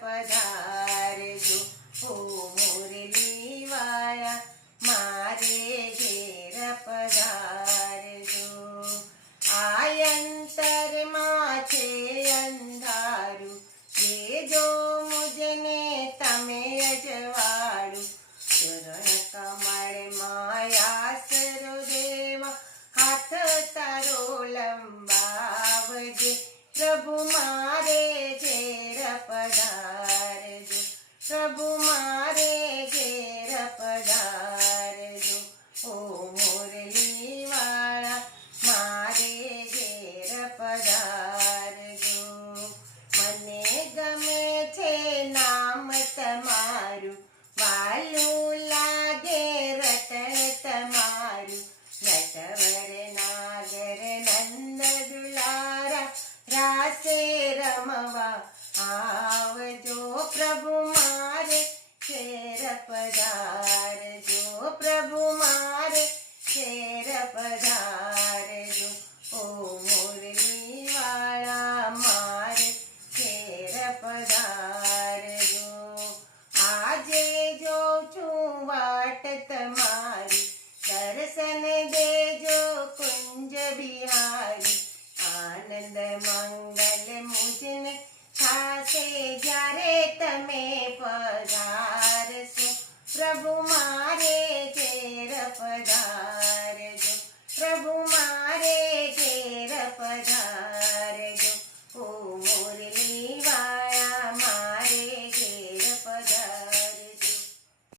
પધારજો ઓ મુરલી વાળા મારે ઘેર પધારજો આ અંતરમાં છે અંધારું દેજો મુજને તમે અજવાળું ચરણ કમળ માયાસરો દેવા હાથ તારો લંબાવજે પ્રભુ મારે ઘેર પધારજો પ્રભુ મારે ઘેર પધારજો ઓ મુરલી વાળા મારે ઘેર પધારજો મને ગમે છે નામ તમારું વાલું લાગે રટણ તમારું નટવર નાગર નંદ દુલારા રાસે રમવા આવજો પ્રભુ મારે ઘેર પધારજો પ્રભુ મારે ઘેર પધારજો ઓ મુરલી વાળા મારે ઘેર પધારજો આજે જોઉં છું વાટ તમારી દર્શન દેજો કુંજ બિહારી આનંદ મંગલ મુજને થાશે જ્યારે તમે પધારજો